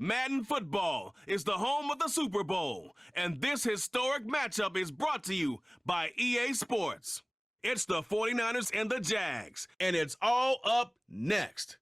Madden football is the home of the Super Bowl, and this historic matchup is brought to you by EA Sports. It's the 49ers and the Jags, and it's all up next.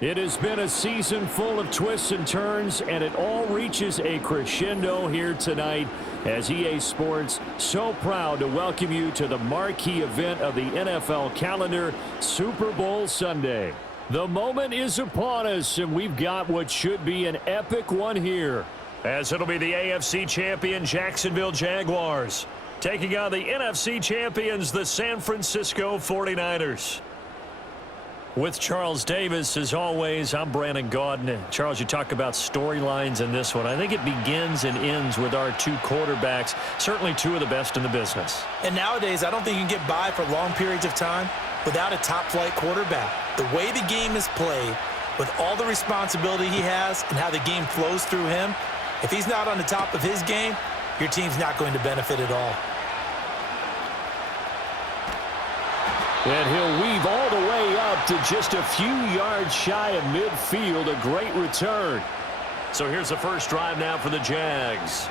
It has been a season full of twists and turns, and it all reaches a crescendo here tonight as EA Sports so proud to welcome you to the marquee event of the NFL calendar, Super Bowl Sunday. The moment is upon us, and we've got what should be an epic one here, as it'll be the AFC champion Jacksonville Jaguars taking on the NFC champions, the San Francisco 49ers. With Charles Davis, as always, I'm Brandon Gaudin. Charles, you talk about storylines in this one. I think it begins and ends with our two quarterbacks, certainly two of the best in the business. And nowadays, I don't think you can get by for long periods of time without a top-flight quarterback. The way the game is played, with all the responsibility he has and how the game flows through him, if he's not on the top of his game, your team's not going to benefit at all. And he'll weave all the way up to just a few yards shy of midfield. A great return. So here's the first drive now for the Jags.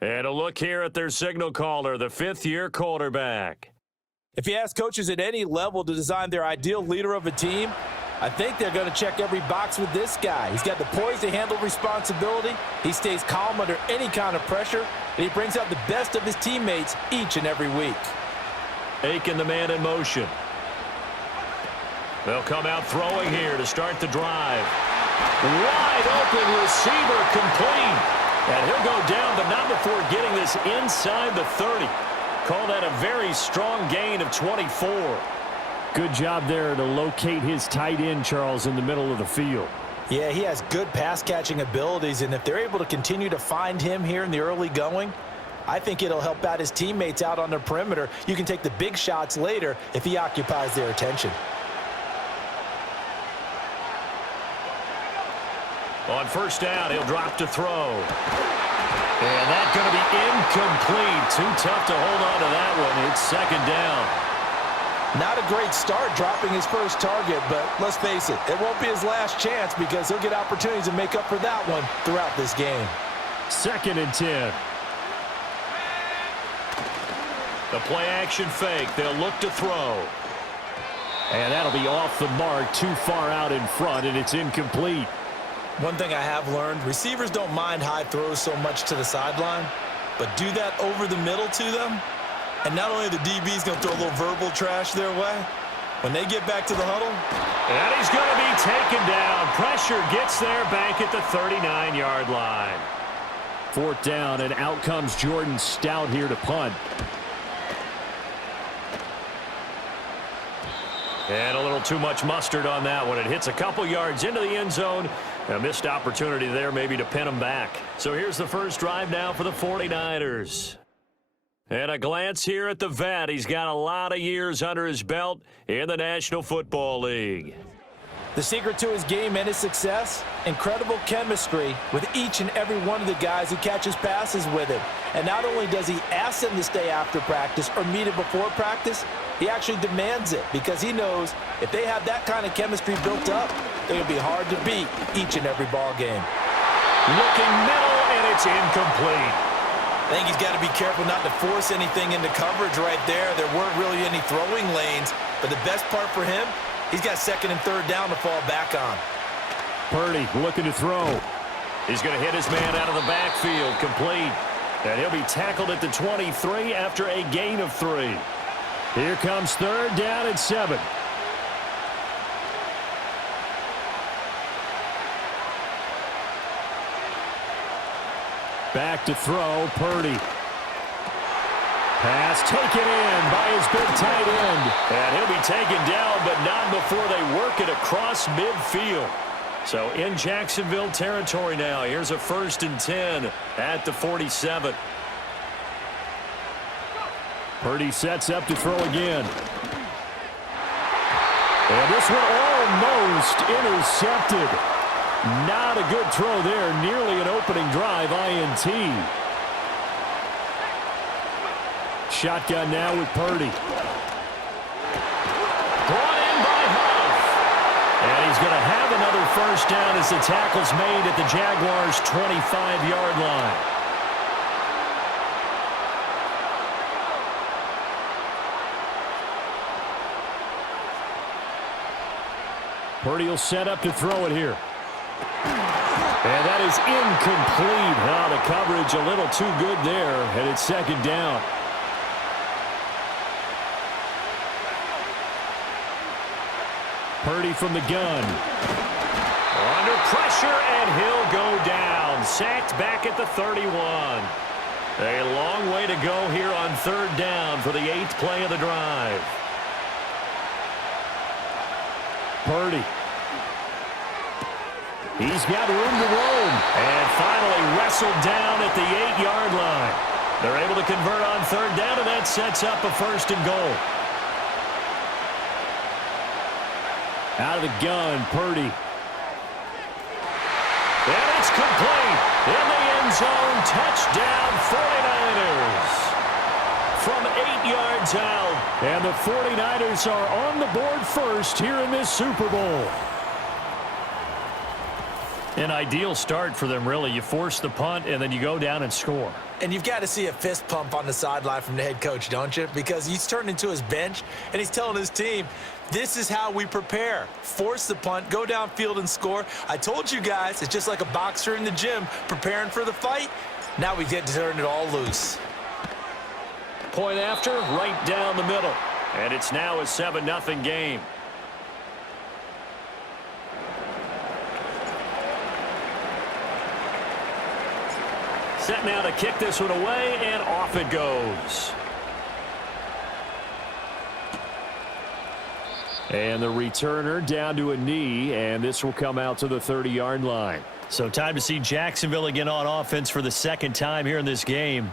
And a look here at their signal caller, the fifth-year quarterback. If you ask coaches at any level to design their ideal leader of a team, I think they're going to check every box with this guy. He's got the poise to handle responsibility. He stays calm under any kind of pressure, and he brings out the best of his teammates each and every week. Aiken, the man in motion. They'll come out throwing here to start the drive. Wide open receiver complete. And he'll go down, but not before getting this inside the 30. Call that a very strong gain of 24. Good job there to locate his tight end, Charles, in the middle of the field. Yeah, he has good pass-catching abilities, and if they're able to continue to find him here in the early going, I think it'll help out his teammates out on the perimeter. You can take the big shots later if he occupies their attention. On first down, he'll drop to throw. And that's going to be incomplete. Too tough to hold on to that one. It's second down. Not a great start dropping his first target, but let's face it, it won't be his last chance because he'll get opportunities to make up for that one throughout this game. Second and 10. The play-action fake. They'll look to throw. And that'll be off the mark, too far out in front, and it's incomplete. One thing I have learned, receivers don't mind high throws so much to the sideline, but do that over the middle to them, and not only the DB's going to throw a little verbal trash their way, when they get back to the huddle. And he's going to be taken down. Pressure gets there back at the 39-yard line. Fourth down, and out comes Jordan Stout here to punt. And a little too much mustard on that one. It hits a couple yards into the end zone. A missed opportunity there maybe to pin him back. So here's the first drive now for the 49ers. And a glance here at the vet. He's got a lot of years under his belt in the National Football League. The secret to his game and his success, incredible chemistry with each and every one of the guys who catches passes with him. And not only does he ask them to stay after practice or meet him before practice, he actually demands it because he knows if they have that kind of chemistry built up, they're going to be hard to beat each and every ball game. Looking middle, and it's incomplete. I think he's got to be careful not to force anything into coverage right there. There weren't really any throwing lanes, but the best part for him, he's got second and third down to fall back on. Purdy looking to throw. He's going to hit his man out of the backfield, complete. And he'll be tackled at the 23 after a gain of 3. Here comes third down and 7. Back to throw, Purdy. Pass taken in by his big tight end. And he'll be taken down, but not before they work it across midfield. So in Jacksonville territory now. Here's a first and 10 at the 47. Purdy sets up to throw again. And this one almost intercepted. Not a good throw there. Nearly an opening drive INT. Shotgun now with Purdy. Brought in by Huff. he's going to have another first down as the tackle's made at the Jaguars' 25-yard line. Purdy will set up to throw it here. And that is incomplete. Oh, the coverage a little too good there, and it's second down. Purdy from the gun. Under pressure, and he'll go down. Sacked back at the 31. A long way to go here on third down for the 8th play of the drive. Purdy. He's got room to roam. And finally wrestled down at the 8-yard line. They're able to convert on third down, and that sets up a first and goal. Out of the gun, Purdy. And it's complete. In the end zone, touchdown 49ers. From 8 yards out. And the 49ers are on the board first here in this Super Bowl. An ideal start for them, really. You force the punt, and then you go down and score. And you've got to see a fist pump on the sideline from the head coach, don't you? Because he's turned into his bench, and he's telling his team, this is how we prepare. Force the punt, go downfield and score. I told you guys, it's just like a boxer in the gym preparing for the fight. Now we get to turn it all loose. Point after, right down the middle. And it's now a 7-0 game. Set now to kick this one away, and off it goes. And the returner down to a knee, and this will come out to the 30-yard line. So time to see Jacksonville again on offense for the second time here in this game.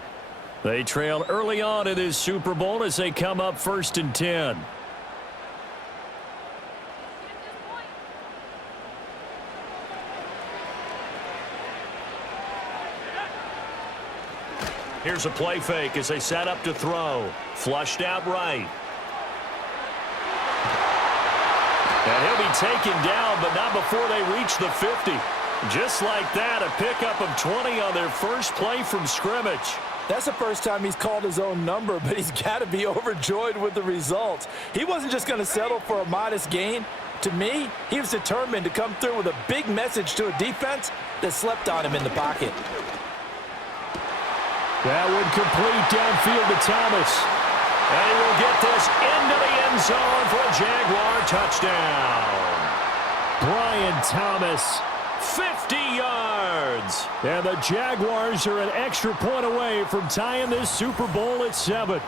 They trailed early on in this Super Bowl as they come up 1st and 10. Here's a play fake as they set up to throw. Flushed out right. And he'll be taken down, but not before they reach the 50. Just like that, a pickup of 20 on their first play from scrimmage. That's the first time he's called his own number, but he's got to be overjoyed with the results. He wasn't just going to settle for a modest gain. To me, he was determined to come through with a big message to a defense that slept on him in the pocket. That would complete downfield to Thomas. And he will get this into the end zone for a Jaguar touchdown. Brian Thomas, 50 yards. And the Jaguars are an extra point away from tying this Super Bowl at 7.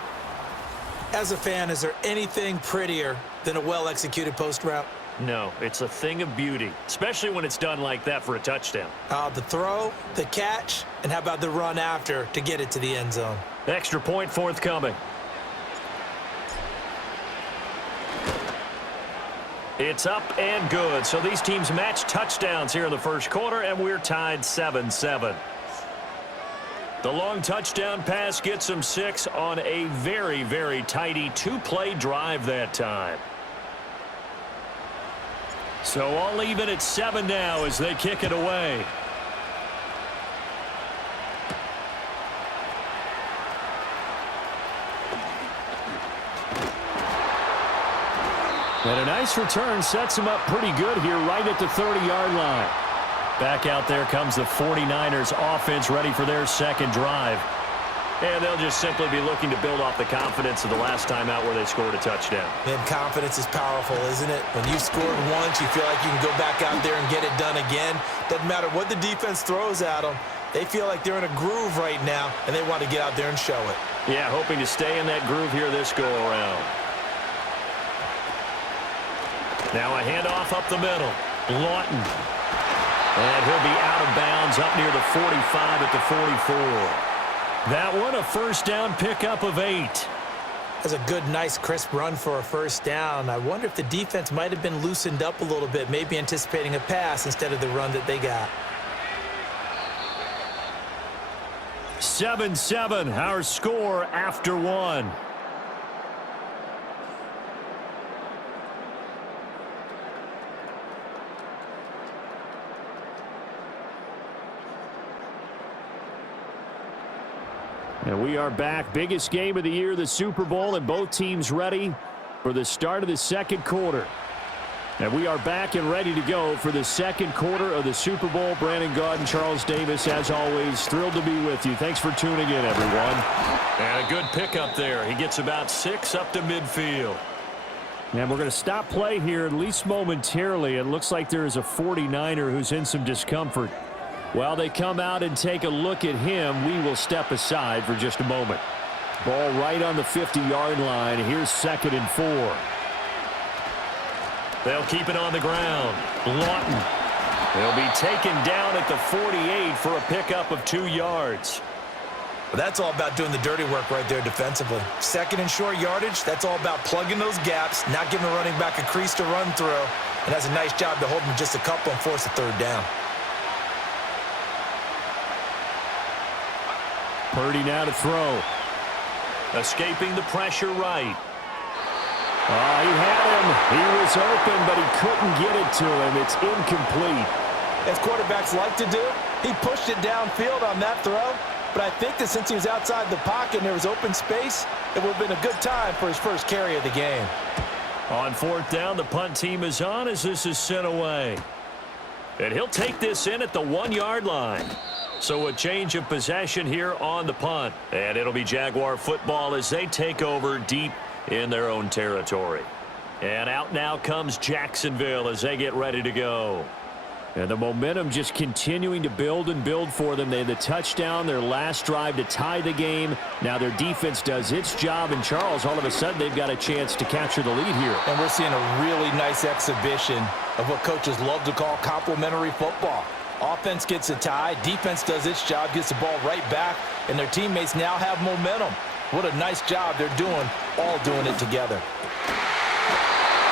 As a fan, is there anything prettier than a well-executed post route? No, it's a thing of beauty, especially when it's done like that for a touchdown. The throw, the catch, and how about the run after to get it to the end zone? Extra point forthcoming. It's up and good. So these teams match touchdowns here in the first quarter, and we're tied 7-7. The long touchdown pass gets them 6 on a very, very tidy 2-play drive that time. So all even at 7 now as they kick it away. And a nice return sets him up pretty good here right at the 30-yard line. Back out there comes the 49ers offense ready for their second drive. And they'll just simply be looking to build off the confidence of the last time out where they scored a touchdown. And confidence is powerful, isn't it? When you scored once, you feel like you can go back out there and get it done again. Doesn't matter what the defense throws at them. They feel like they're in a groove right now, and they want to get out there and show it. Yeah, hoping to stay in that groove here this go-around. Now a handoff up the middle. Lawton. And he'll be out of bounds up near the 45 at the 44. That one, a first down pickup of 8. That's a good, nice, crisp run for a first down. I wonder if the defense might have been loosened up a little bit, maybe anticipating a pass instead of the run that they got. 7-7, our score after 1. And we are back. Biggest game of the year, the Super Bowl, and both teams ready for the start of the second quarter. And we are back and ready to go for the second quarter of the Super Bowl. Brandon Gaud and Charles Davis, as always, thrilled to be with you. Thanks for tuning in, everyone. And a good pickup there. He gets about 6 up to midfield. And we're going to stop play here, at least momentarily. It looks like there is a 49er who's in some discomfort. While they come out and take a look at him, we will step aside for just a moment. Ball right on the 50-yard line. Here's 2nd and 4. They'll keep it on the ground. Lawton. He'll be taken down at the 48 for a pickup of 2 yards. Well, that's all about doing the dirty work right there defensively. 2nd and short yardage, that's all about plugging those gaps, not giving a running back a crease to run through. And that's a nice job to hold him just a couple and force a 3rd down. Purdy now to throw. Escaping the pressure right. He had him. He was open, but he couldn't get it to him. It's incomplete. As quarterbacks like to do, he pushed it downfield on that throw. But I think that since he was outside the pocket and there was open space, it would have been a good time for his first carry of the game. On 4th down, the punt team is on as this is sent away. And he'll take this in at the 1-yard line. So a change of possession here on the punt. And it'll be Jaguar football as they take over deep in their own territory. And out now comes Jacksonville as they get ready to go. And the momentum just continuing to build and build for them. They had the touchdown, their last drive to tie the game. Now their defense does its job. And Charles, all of a sudden, they've got a chance to capture the lead here. And we're seeing a really nice exhibition of what coaches love to call complementary football. Offense gets a tie, defense does its job, gets the ball right back, and their teammates now have momentum. What a nice job they're doing, all doing it together.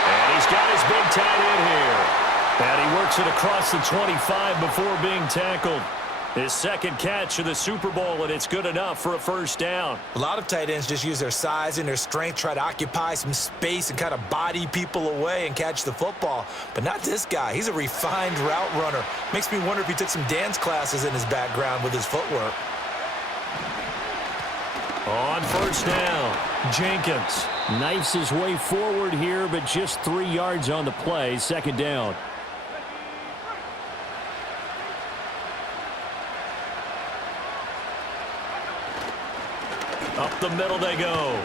And he's got his big tight end here. And he works it across the 25 before being tackled. His 2nd catch of the Super Bowl, and it's good enough for a 1st down. A lot of tight ends just use their size and their strength, try to occupy some space and kind of body people away and catch the football. But not this guy. He's a refined route runner. Makes me wonder if he took some dance classes in his background with his footwork. On 1st down, Jenkins. Knifes his way forward here, but just 3 yards on the play. 2nd down. Up the middle they go.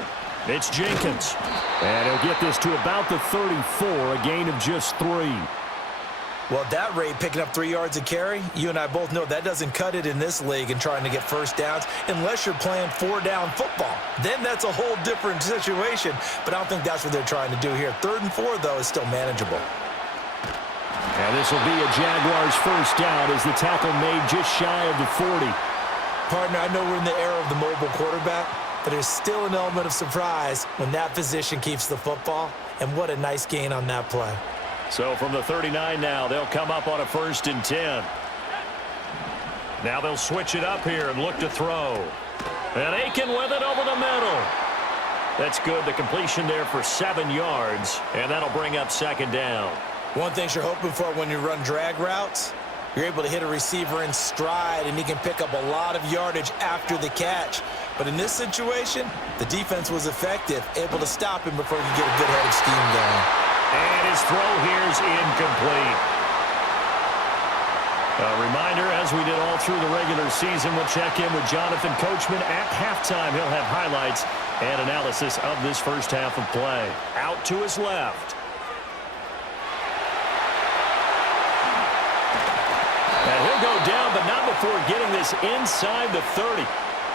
It's Jenkins. And he'll get this to about the 34, a gain of just 3. Well, at that rate, picking up 3 yards a carry, you and I both know that doesn't cut it in this league and trying to get 1st downs unless you're playing 4-down football. Then that's a whole different situation, but I don't think that's what they're trying to do here. 3rd and 4, though, is still manageable. And this will be a Jaguars 1st down as the tackle made just shy of the 40. Partner, I know we're in the era of the mobile quarterback, but there's still an element of surprise when that position keeps the football, and what a nice gain on that play. So from the 39 now, they'll come up on a 1st and 10. Now they'll switch it up here and look to throw. And Aiken with it over the middle. That's good. The completion there for 7 yards, and that'll bring up 2nd down. One thing you're hoping for when you run drag routes, you're able to hit a receiver in stride, and he can pick up a lot of yardage after the catch. But in this situation, the defense was effective, able to stop him before he could get a good head of steam going. And his throw here is incomplete. A reminder, as we did all through the regular season, we'll check in with Jonathan Coachman at halftime. He'll have highlights and analysis of this 1st half of play. Out to his left. And he'll go down, but not before getting this inside the 30.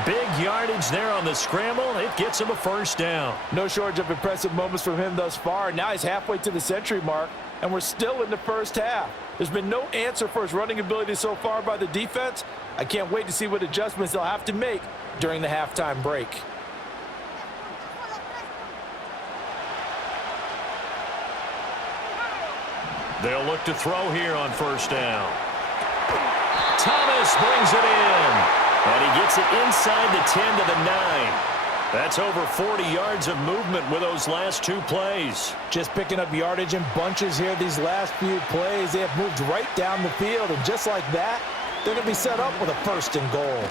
Big yardage there on the scramble. It gets him a 1st down. No shortage of impressive moments from him thus far. Now he's halfway to the century mark, and we're still in the 1st half. There's been no answer for his running ability so far by the defense. I can't wait to see what adjustments they'll have to make during the halftime break. They'll look to throw here on 1st down. Thomas brings it in. And he gets it inside the 10 to the 9. That's over 40 yards of movement with those last 2 plays. Just picking up yardage in bunches here these last few plays. They have moved right down the field, and just like that, they're going to be set up with a 1st and goal.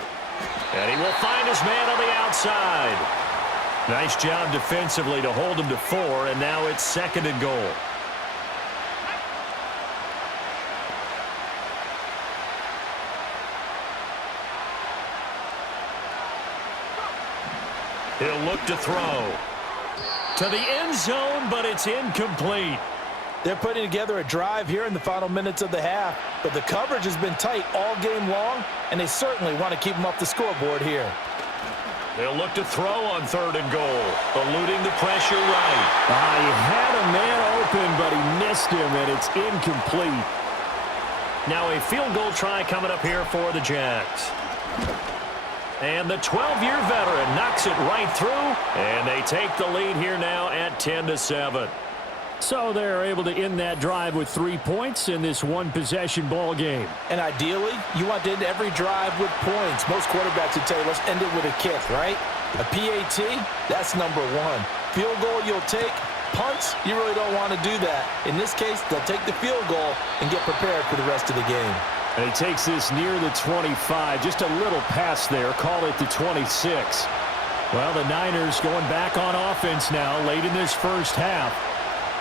And he will find his man on the outside. Nice job defensively to hold him to 4, and now it's 2nd and goal. He'll look to throw. To the end zone, but it's incomplete. They're putting together a drive here in the final minutes of the half, but the coverage has been tight all game long, and they certainly want to keep them off the scoreboard here. They'll look to throw on 3rd and goal, eluding the pressure right. He had a man open, but he missed him, and it's incomplete. Now a field goal try coming up here for the Jags. And the 12-year veteran knocks it right through, and they take the lead here now at 10-7. So they're able to end that drive with 3 points in this one-possession ball game. And ideally, you want to end every drive with points. Most quarterbacks would tell you, let's end it with a kick, right? A PAT, that's number 1. Field goal you'll take. Punts, you really don't want to do that. In this case, they'll take the field goal and get prepared for the rest of the game. And he takes this near the 25. Just a little pass there. Call it the 26. Well, the Niners going back on offense now late in this first half.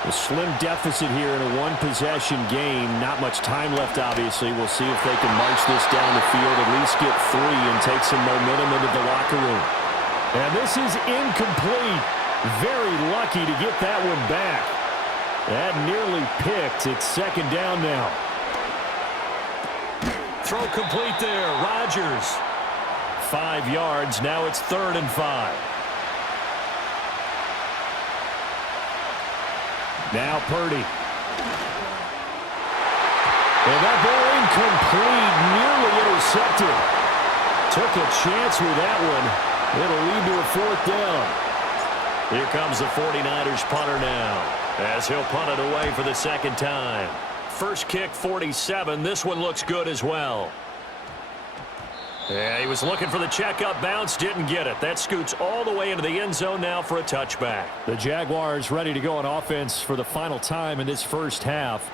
A slim deficit here in a one-possession game. Not much time left, obviously. We'll see if they can march this down the field, at least get 3 and take some momentum into the locker room. And this is incomplete. Very lucky to get that one back. That nearly picked. It's 2nd down now. Throw complete there. Rodgers. 5 yards. Now it's 3rd and 5. Now Purdy. And that ball incomplete. Nearly intercepted. Took a chance with that one. It'll lead to a 4th down. Here comes the 49ers punter now, as he'll punt it away for the 2nd time. First kick, 47. This one looks good as well. Yeah, he was looking for the checkup bounce, didn't get it. That scoots all the way into the end zone now for a touchback. The Jaguars ready to go on offense for the final time in this first half.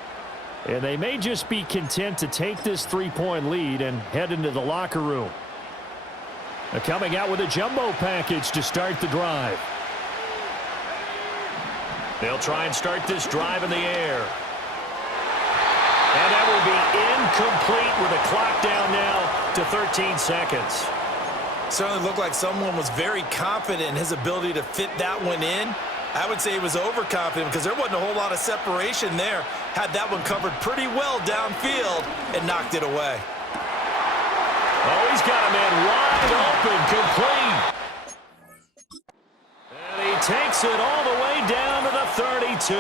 And they may just be content to take this 3-point lead and head into the locker room. They're coming out with a jumbo package to start the drive. They'll try and start this drive in the air. And that will be incomplete with a clock down now to 13 seconds. Certainly looked like someone was very confident in his ability to fit that one in. I would say he was overconfident because there wasn't a whole lot of separation there. Had that one covered pretty well downfield and knocked it away. Oh, he's got a man wide open, complete. And he takes it all the way down to the 32.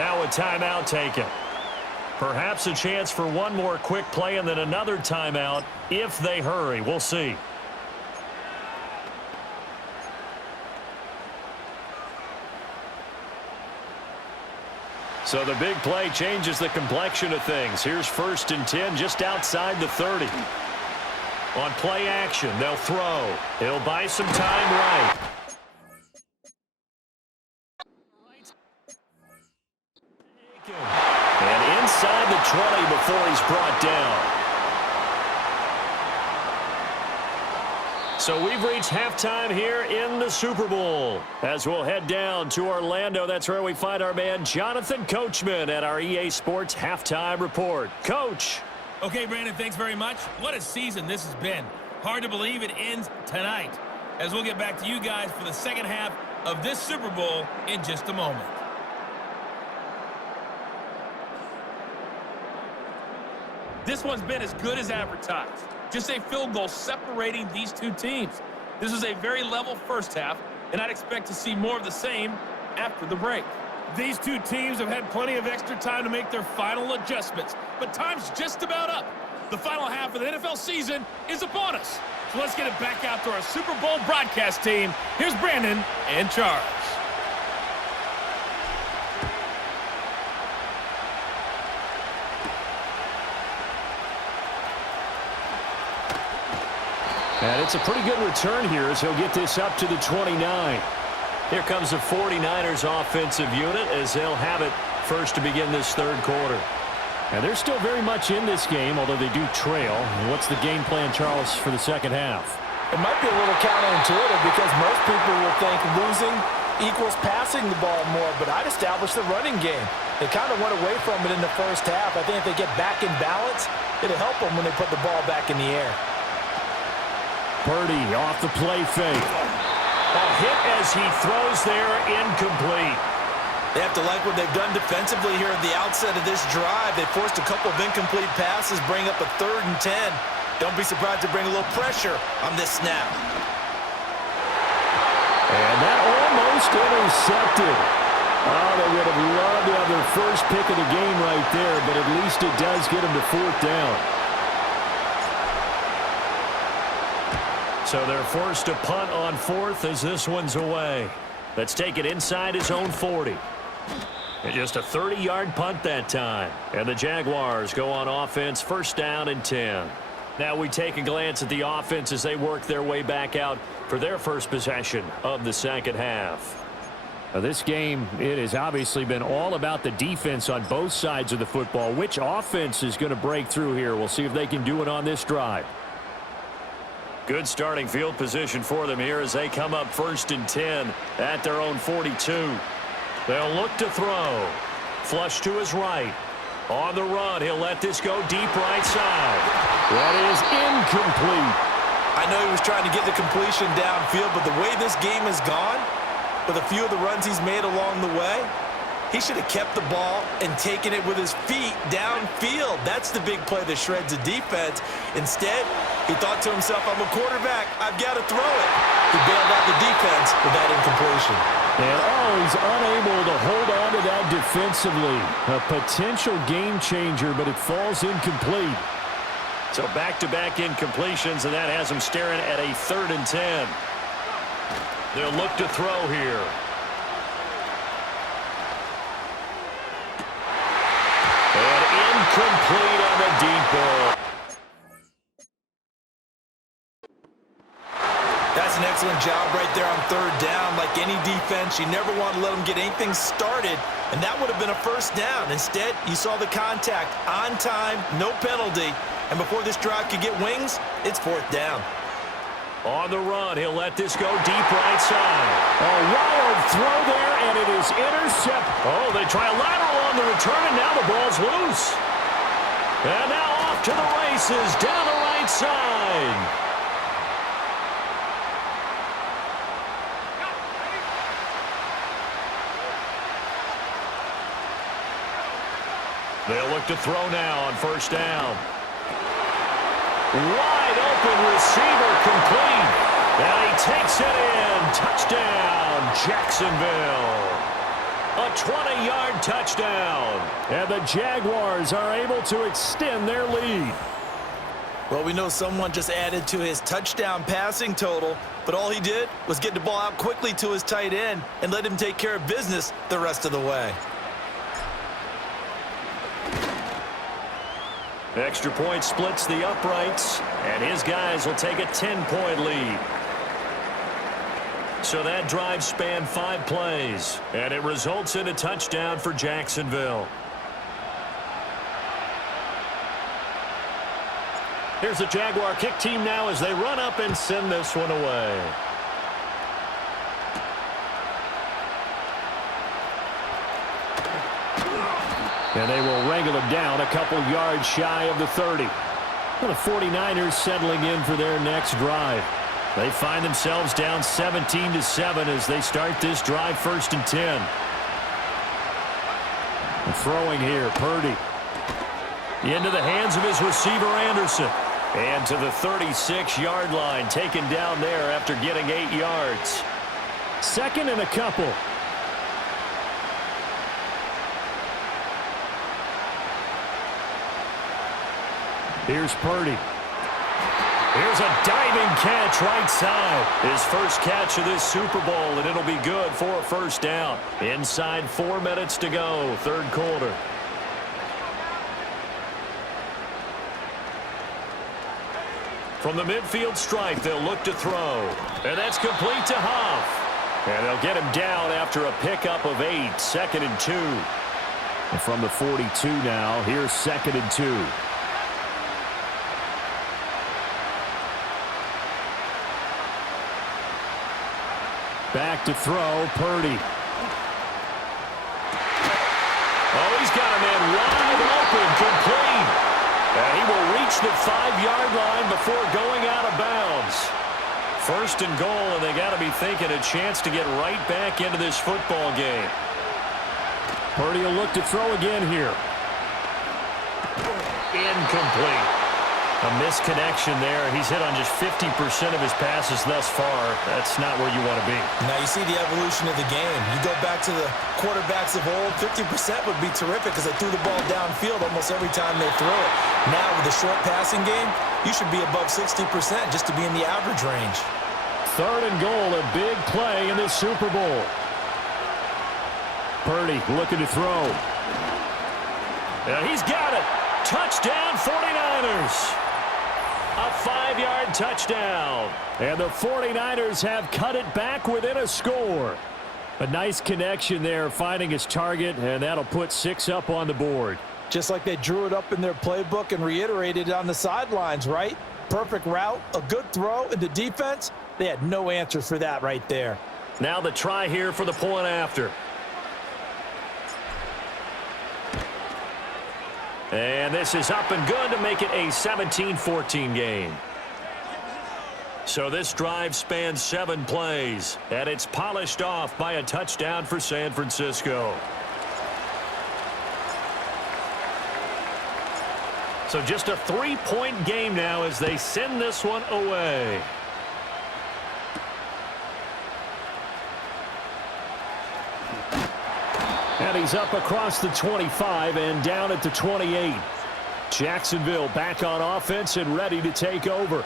Now a timeout taken. Perhaps a chance for one more quick play and then another timeout if they hurry. We'll see. So the big play changes the complexion of things. Here's 1st and 10 just outside the 30. On play action, they'll throw. He'll buy some time right. And inside the 20 before he's brought down. So we've reached halftime here in the Super Bowl. As we'll head down to Orlando, that's where we find our man Jonathan Coachman at our EA Sports Halftime Report. Coach. Okay, Brandon, thanks very much. What a season this has been. Hard to believe it ends tonight, as we'll get back to you guys for the second half of this Super Bowl in just a moment. This one's been as good as advertised. Just a field goal separating these two teams. This is a very level first half, and I'd expect to see more of the same after the break. These two teams have had plenty of extra time to make their final adjustments, but time's just about up. The final half of the NFL season is upon us. So let's get it back out to our Super Bowl broadcast team. Here's Brandon and Charles. And it's a pretty good return here as he'll get this up to the 29. Here comes the 49ers offensive unit as they'll have it first to begin this third quarter. And they're still very much in this game, although they do trail. What's the game plan, Charles, for the second half? It might be a little counterintuitive because most people will think losing equals passing the ball more, but I'd establish the running game. They kind of went away from it in the first half. I think if they get back in balance, it'll help them when they put the ball back in the air. Purdy off the play fake. A hit as he throws there, incomplete. They have to like what they've done defensively here at the outset of this drive. They forced a couple of incomplete passes, bring up a 3rd and 10. Don't be surprised to bring a little pressure on this snap. And that almost intercepted. Oh, they would have loved to have their first pick of the game right there, but at least it does get them to 4th down. So they're forced to punt on 4th as this one's away. Let's take it inside his own 40. And just a 30-yard punt that time. And the Jaguars go on offense, 1st down and 10. Now we take a glance at the offense as they work their way back out for their first possession of the second half. Now this game, it has obviously been all about the defense on both sides of the football. Which offense is going to break through here? We'll see if they can do it on this drive. Good starting field position for them here as they come up 1st and 10 at their own 42. They'll look to throw. Flush to his right. On the run, he'll let this go deep right side. That is incomplete. I know he was trying to get the completion downfield, but the way this game has gone, with a few of the runs he's made along the way, he should have kept the ball and taken it with his feet downfield. That's the big play that shreds the defense. Instead, he thought to himself, I'm a quarterback, I've got to throw it. He bailed out the defense with that incompletion. And he's unable to hold on to that defensively. A potential game changer, but it falls incomplete. So back-to-back incompletions, and that has them staring at a 3rd and 10. They'll look to throw here. And incomplete on the deep ball. That's an excellent job right there on 3rd down. Like any defense, you never want to let them get anything started, and that would have been a 1st down. Instead, you saw the contact on time, no penalty, and before this drive could get wings, it's 4th down. On the run, he'll let this go deep right side. A wild throw there, and it is intercepted. Oh, they try a lateral on the return, and now the ball's loose. And now off to the races down the right side. They'll look to throw now on 1st down. Wide open receiver complete. And he takes it in. Touchdown, Jacksonville. A 20-yard touchdown. And the Jaguars are able to extend their lead. Well, we know someone just added to his touchdown passing total, but all he did was get the ball out quickly to his tight end and let him take care of business the rest of the way. Extra point splits the uprights, and his guys will take a 10-point lead. So that drive spanned 5 plays, and it results in a touchdown for Jacksonville. Here's the Jaguar kick team now as they run up and send this one away. And they will wrangle him down a couple yards shy of the 30. Well, the 49ers settling in for their next drive. They find themselves down 17-7 as they start this drive 1st and 10. And throwing here, Purdy. Into the hands of his receiver, Anderson. And to the 36-yard line, taken down there after getting 8 yards. 2nd and a couple. Here's Purdy. Here's a diving catch right side. His first catch of this Super Bowl, and it'll be good for a 1st down. Inside 4 minutes to go, 3rd quarter. From the midfield stripe, they'll look to throw. And that's complete to Huff. And they'll get him down after a pickup of 8, 2nd and 2. And from the 42 now, here's 2nd and 2. Back to throw, Purdy. Oh, he's got a man wide open, complete. And he will reach the 5-yard line before going out of bounds. 1st and goal, and they got to be thinking a chance to get right back into this football game. Purdy will look to throw again here. Incomplete. A misconnection there. He's hit on just 50% of his passes thus far. That's not where you want to be. Now you see the evolution of the game. You go back to the quarterbacks of old, 50% would be terrific because they threw the ball downfield almost every time they throw it. Now with the short passing game, you should be above 60% just to be in the average range. 3rd and goal, a big play in this Super Bowl. Purdy looking to throw. And he's got it. Touchdown, 49ers. A 5-yard touchdown. And the 49ers have cut it back within a score. A nice connection there, finding his target, and that'll put 6 up on the board. Just like they drew it up in their playbook and reiterated it on the sidelines, right? Perfect route, a good throw, and the defense, they had no answers for that right there. Now the try here for the point after. And this is up and good to make it a 17-14 game. So this drive spans 7 plays, and it's polished off by a touchdown for San Francisco. So just a 3-point game now as they send this one away. And he's up across the 25 and down at the 28. Jacksonville back on offense and ready to take over.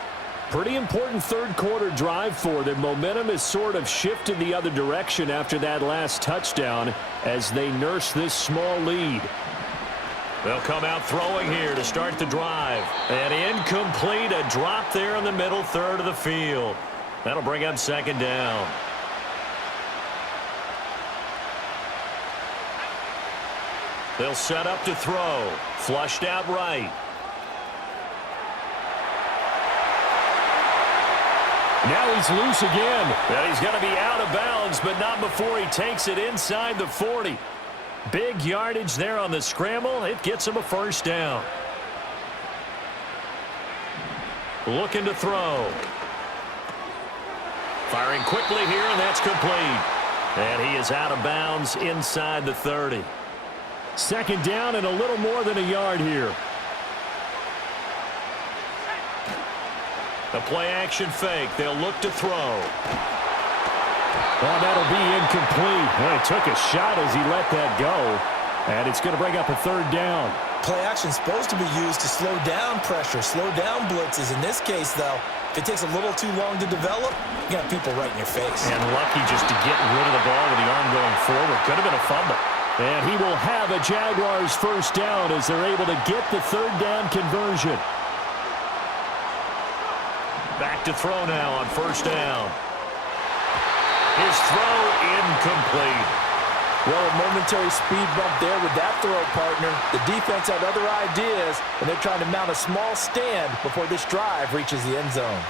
Pretty important 3rd quarter drive for them. Momentum has sort of shifted the other direction after that last touchdown as they nurse this small lead. They'll come out throwing here to start the drive. And incomplete, a drop there in the middle 3rd of the field. That'll bring up 2nd down. They'll set up to throw. Flushed out right. Now he's loose again. Well, he's going to be out of bounds, but not before he takes it inside the 40. Big yardage there on the scramble. It gets him a 1st down. Looking to throw. Firing quickly here, and that's complete. And he is out of bounds inside the 30. 2nd down and a little more than a yard here. The play-action fake. They'll look to throw. Oh, that'll be incomplete. Well, he took a shot as he let that go. And it's going to bring up a 3rd down. Play action is supposed to be used to slow down pressure, slow down blitzes. In this case, though, if it takes a little too long to develop, you got people right in your face. And lucky just to get rid of the ball with the arm going forward. Could have been a fumble. And he will have a Jaguars 1st down as they're able to get the 3rd down conversion. Back to throw now on 1st down. His throw incomplete. Well, a momentary speed bump there with that throw, partner. The defense had other ideas, and they're trying to mount a small stand before this drive reaches the end zone.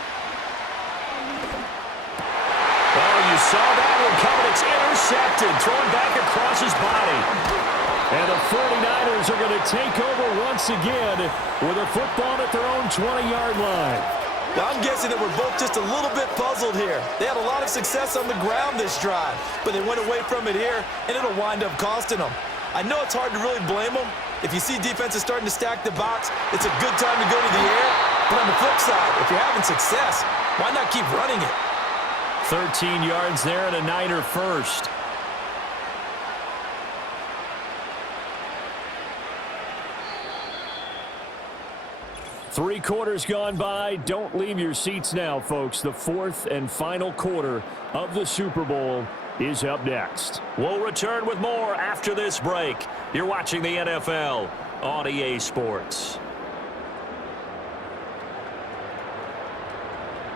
Oh, you saw that one coming. It's intercepted. Thrown back across his body. And the 49ers are going to take over once again with a football at their own 20-yard line. Now, I'm guessing that we're both just a little bit puzzled here. They had a lot of success on the ground this drive, but they went away from it here, and it'll wind up costing them. I know it's hard to really blame them. If you see defenses starting to stack the box, it's a good time to go to the air. But on the flip side, if you're having success, why not keep running it? 13 yards there and a Niner 1st. Three quarters gone by. Don't leave your seats now, folks. The 4th and final quarter of the Super Bowl is up next. We'll return with more after this break. You're watching the NFL on EA Sports.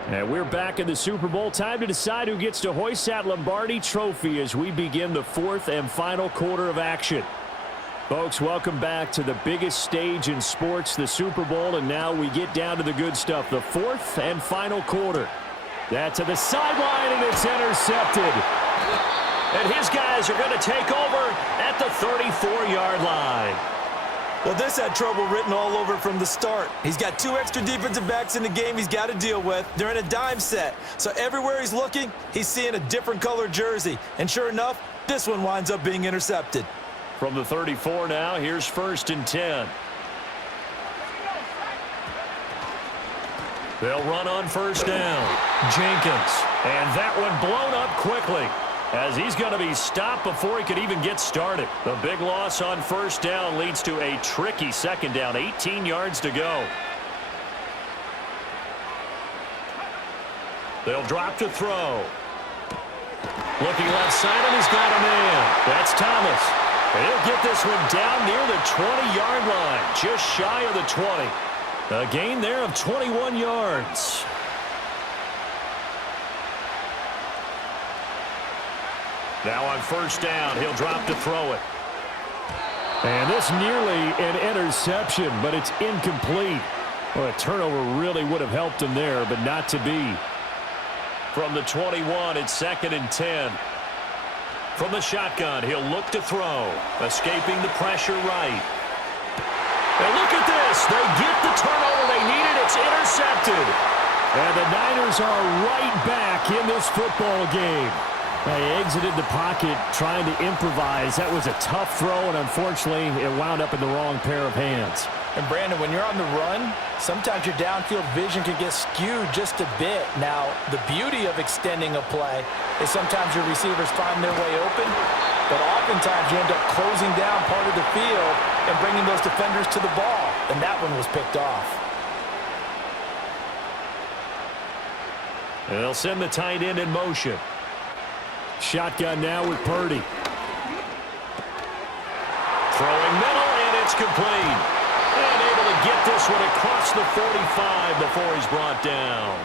And we're back in the Super Bowl. Time to decide who gets to hoist that Lombardi Trophy as we begin the 4th and final quarter of action. Folks, welcome back to the biggest stage in sports, the Super Bowl, and now we get down to the good stuff, the fourth and final quarter. That to the sideline, and it's intercepted. And his guys are going to take over at the 34-yard line. Well, this had trouble written all over from the start. He's got 2 extra defensive backs in the game he's got to deal with. They're in a dime set. So everywhere he's looking, he's seeing a different color jersey. And sure enough, this one winds up being intercepted. From the 34 now, here's 1st and 10. They'll run on 1st down. Jenkins. And that one blown up quickly, as he's going to be stopped before he could even get started. The big loss on 1st down leads to a tricky 2nd down, 18 yards to go. They'll drop to throw. Looking left side, and he's got a man. That's Thomas. And he'll get this one down near the 20-yard line, just shy of the 20. A gain there of 21 yards. Now on 1st down, he'll drop to throw it. And this nearly an interception, but it's incomplete. Well, a turnover really would have helped him there, but not to be. From the 21, it's 2nd and 10. From the shotgun, he'll look to throw. Escaping the pressure right. And look at this. They get the turnover they needed. It's intercepted. And the Niners are right back in this football game. They exited the pocket trying to improvise. That was a tough throw, and unfortunately, it wound up in the wrong pair of hands. And Brandon, when you're on the run, sometimes your downfield vision can get skewed just a bit. Now, the beauty of extending a play is sometimes your receivers find their way open, but oftentimes you end up closing down part of the field and bringing those defenders to the ball, and that one was picked off. And they'll send the tight end in motion. Shotgun now with Purdy. Throwing middle, and it's complete. And able to get this one across the 45 before he's brought down.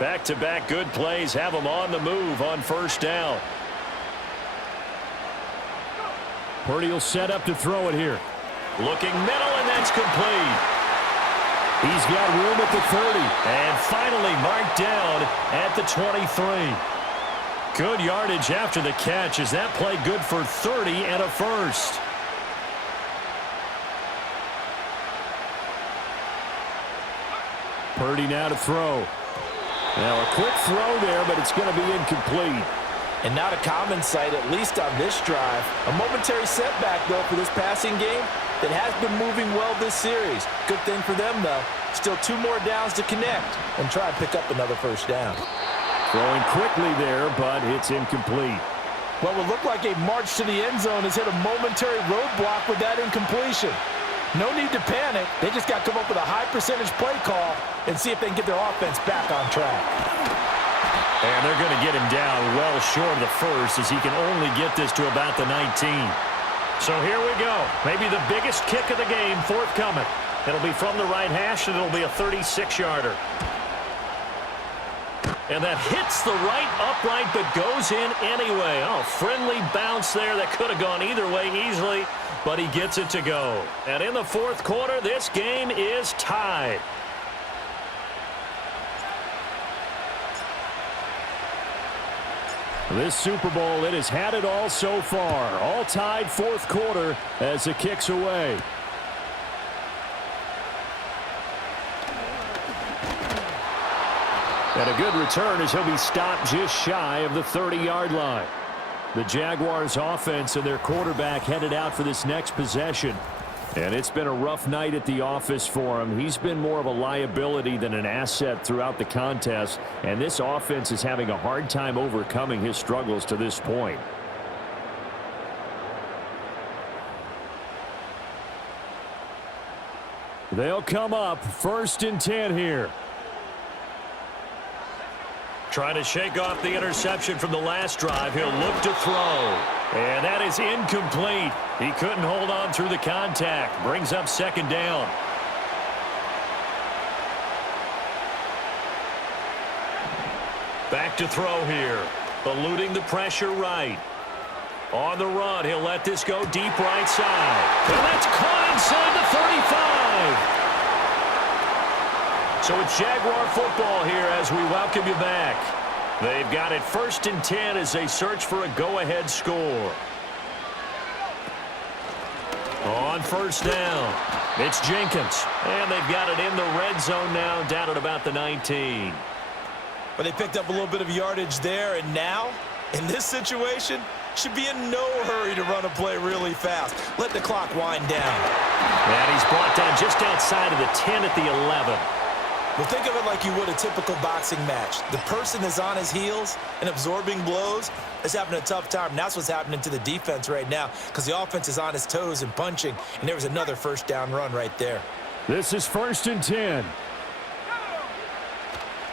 Back-to-back good plays have him on the move on 1st down. Purdy will set up to throw it here. Looking middle, and that's complete. He's got room at the 30. And finally marked down at the 23. Good yardage after the catch. Is that play good for 30 and a first? Purdy now to throw. Now a quick throw there, but it's going to be incomplete. And not a common sight, at least on this drive. A momentary setback, though, for this passing game that has been moving well this series. Good thing for them, though. Still 2 more downs to connect and try and pick up another 1st down. Throwing quickly there, but it's incomplete. What would look like a march to the end zone has hit a momentary roadblock with that incompletion. No need to panic. They just got to come up with a high percentage play call and see if they can get their offense back on track. And they're going to get him down well short of the first, as he can only get this to about the 19. So here we go. Maybe the biggest kick of the game forthcoming. It'll be from the right hash, and it'll be a 36-yarder. And that hits the right upright, but goes in anyway. Oh, friendly bounce there that could have gone either way easily, but he gets it to go. And in the 4th quarter, this game is tied. This Super Bowl, it has had it all so far. All tied 4th quarter as the kick's away. And a good return as he'll be stopped just shy of the 30-yard line. The Jaguars offense and their quarterback headed out for this next possession. And it's been a rough night at the office for him. He's been more of a liability than an asset throughout the contest. And this offense is having a hard time overcoming his struggles to this point. They'll come up 1st and 10 here. Trying to shake off the interception from the last drive. He'll look to throw. And that is incomplete. He couldn't hold on through the contact. Brings up 2nd down. Back to throw here. Eluding the pressure right. On the run, he'll let this go deep right side. And that's caught inside the 35. So it's Jaguar football here as we welcome you back. They've got it 1st and 10 as they search for a go-ahead score. On 1st down, it's Jenkins. And they've got it in the red zone now, down at about the 19. But they picked up a little bit of yardage there, and now, in this situation, should be in no hurry to run a play really fast. Let the clock wind down. And he's brought down just outside of the 10 at the 11. Well, think of it like you would a typical boxing match. The person is on his heels and absorbing blows is having a tough time. And that's what's happening to the defense right now because the offense is on his toes and punching, and there was another 1st down run right there. This is 1st and 10.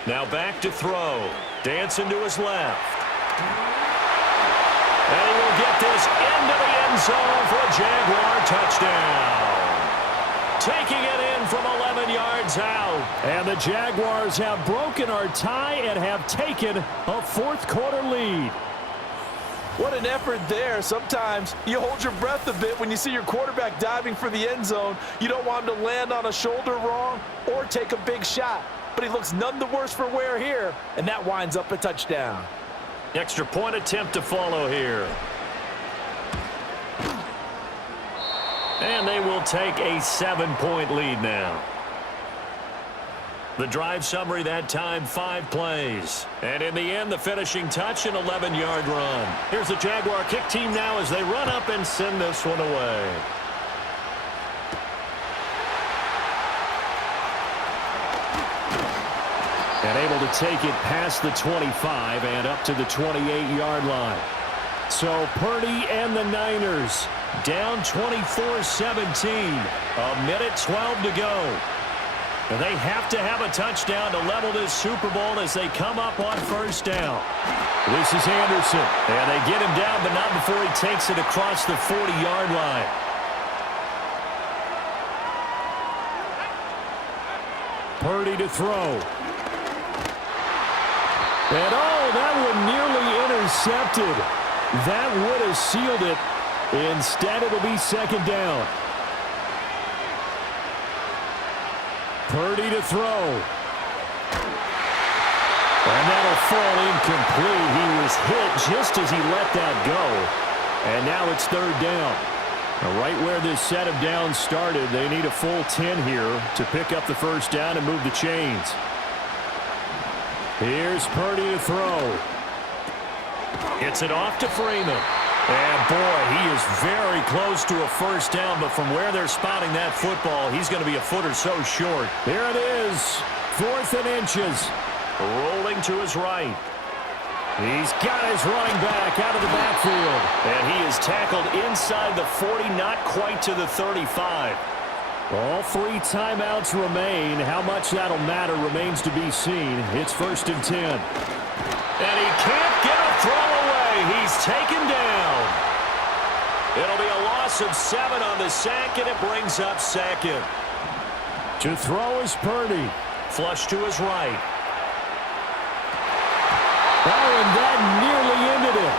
Now back to throw. Dancing to his left. And he will get this into the end zone for a Jaguar touchdown. Taking it in from 11 yards out. And the Jaguars have broken our tie and have taken a 4th quarter lead. What an effort there. Sometimes you hold your breath a bit when you see your quarterback diving for the end zone. You don't want him to land on a shoulder wrong or take a big shot. But he looks none the worse for wear here, and that winds up a touchdown. Extra point attempt to follow here. And they will take a 7-point lead now. The drive summary that time, 5 plays. And in the end, the finishing touch, an 11-yard run. Here's the Jaguar kick team now as they run up and send this one away. And able to take it past the 25 and up to the 28-yard line. So Purdy and the Niners down 24-17. A minute 12 to go. And they have to have a touchdown to level this Super Bowl as they come up on 1st down. This is Anderson. And they get him down, but not before he takes it across the 40-yard line. Purdy to throw. And oh, that one nearly intercepted. That would have sealed it. Instead, it'll be 2nd down. Purdy to throw. And that'll fall incomplete. He was hit just as he let that go. And now it's 3rd down. Now, right where this set of downs started, they need a full 10 here to pick up the 1st down and move the chains. Here's Purdy to throw. Gets it off to Freeman. And, boy, he is very close to a 1st down, but from where they're spotting that football, he's going to be a foot or so short. Here it is, 4th and inches. Rolling to his right. He's got his running back out of the backfield. And he is tackled inside the 40, not quite to the 35. All 3 timeouts remain. How much that'll matter remains to be seen. It's 1st and 10. And he can't get a throw away. He's taken down. It'll be a loss of 7 on the sack, and it brings up 2nd. To throw is Purdy. Flush to his right. Oh, and that nearly ended it.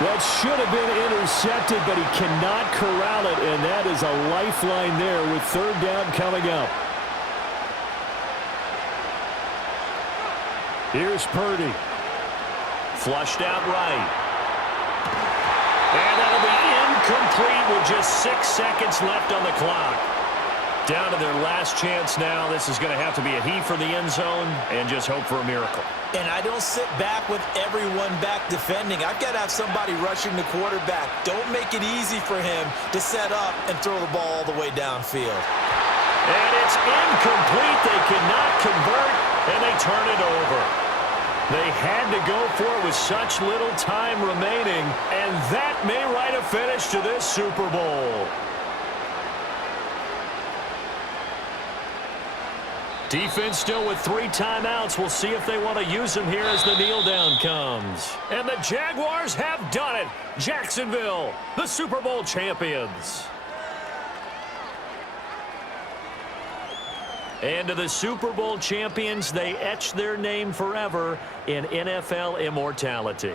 That should have been intercepted, but he cannot corral it, and that is a lifeline there with 3rd down coming up. Here's Purdy. Flushed out right. And that'll be incomplete with just 6 seconds left on the clock. Down to their last chance now. This is going to have to be a heave for the end zone and just hope for a miracle. And I don't sit back with everyone back defending. I've got to have somebody rushing the quarterback. Don't make it easy for him to set up and throw the ball all the way downfield. And it's incomplete. They cannot convert, and they turn it over. They had to go for it with such little time remaining, and that may write a finish to this Super Bowl. Defense still with 3 timeouts. We'll see if they want to use them here as the kneel down comes. And the Jaguars have done it. Jacksonville, the Super Bowl champions. And to the Super Bowl champions, they etch their name forever in NFL immortality.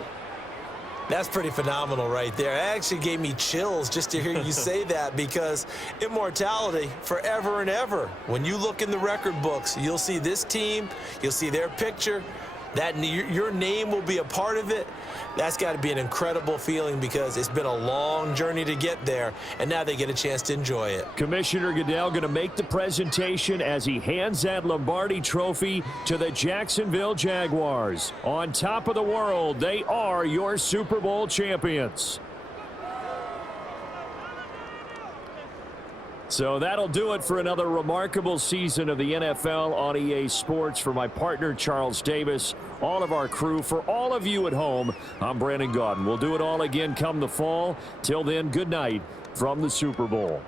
That's pretty phenomenal right there. It actually gave me chills just to hear you say that, because immortality forever and ever. When you look in the record books, you'll see this team, you'll see their picture, that your name will be a part of it. That's got to be an incredible feeling, because it's been a long journey to get there, and now they get a chance to enjoy it. Commissioner Goodell going to make the presentation as he hands that Lombardi Trophy to the Jacksonville Jaguars. On top of the world, they are your Super Bowl champions. So that'll do it for another remarkable season of the NFL on EA Sports. For my partner, Charles Davis, all of our crew, for all of you at home, I'm Brandon Gaudin. We'll do it all again come the fall. Till then, good night from the Super Bowl.